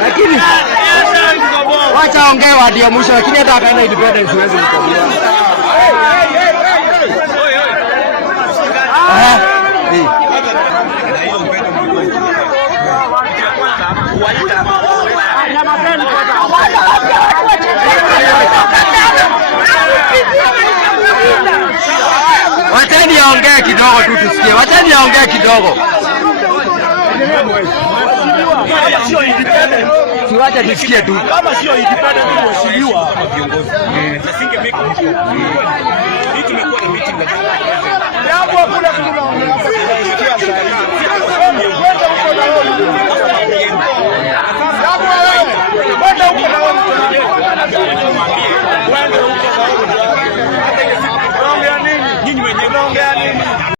Lakini wacha ongee hadi ya mwisho, lakini hata akaenda independence huwezi mkabia. Wacheni aongee kidogo tu tusikie. Wacheni aongee kidogo. Siwacha tusikie tu. Kama sio independent mheshimiwa viongozi. Nasinge make. Hii tumekuwa na meeting na